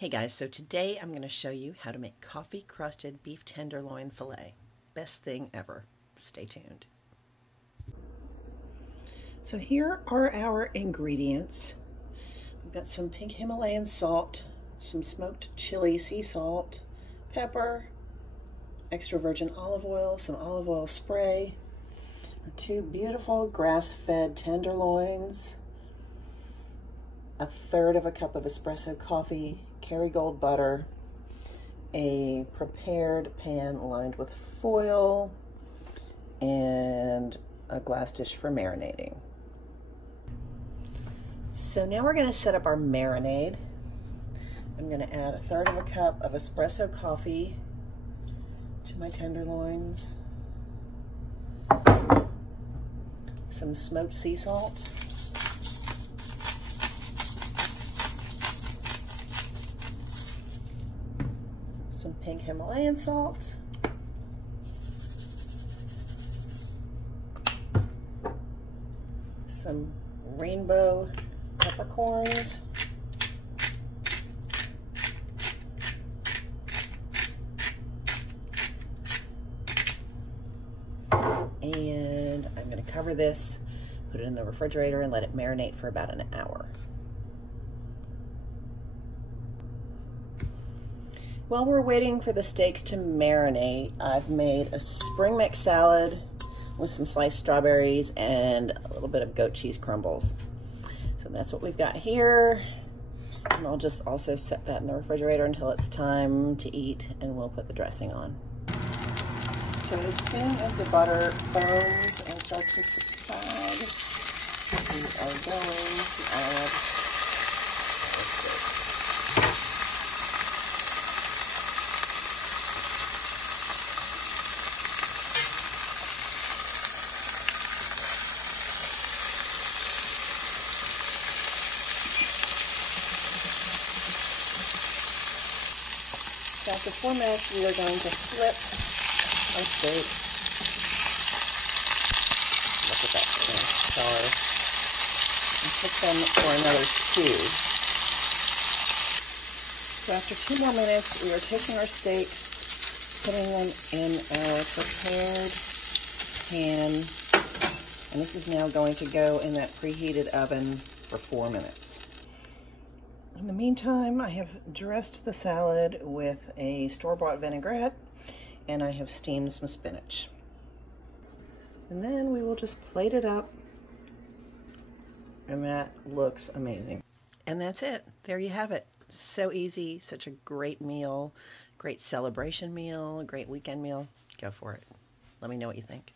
Hey guys, so today I'm going to show you how to make coffee crusted beef tenderloin filet. Best thing ever. Stay tuned. So here are our ingredients. We've got some pink Himalayan salt, some smoked chili sea salt, pepper, extra virgin olive oil, some olive oil spray, 2 beautiful grass-fed tenderloins, 1/3 cup of espresso coffee, Kerrygold butter, a prepared pan lined with foil, and a glass dish for marinating. So now we're going to set up our marinade. I'm going to add 1/3 cup of espresso coffee to my tenderloins, some smoked sea salt, some pink Himalayan salt, some rainbow peppercorns, and I'm going to cover this, put it in the refrigerator, and let it marinate for about an hour. While we're waiting for the steaks to marinate, I've made a spring mix salad with some sliced strawberries and a little bit of goat cheese crumbles. So that's what we've got here. And I'll just also set that in the refrigerator until it's time to eat, and we'll put the dressing on. So as soon as the butter foams and starts to subside, we are going to add the steak. So after 4 minutes, we are going to flip our steak. Look at that color. And cook them for another 2. So after 2 more minutes, we are taking our steaks, putting them in our prepared pan, and this is now going to go in that preheated oven for 4 minutes. In the meantime, I have dressed the salad with a store-bought vinaigrette, and I have steamed some spinach. And then we will just plate it up, and that looks amazing. And that's it. There you have it. So easy, such a great meal, great celebration meal, great weekend meal. Go for it. Let me know what you think.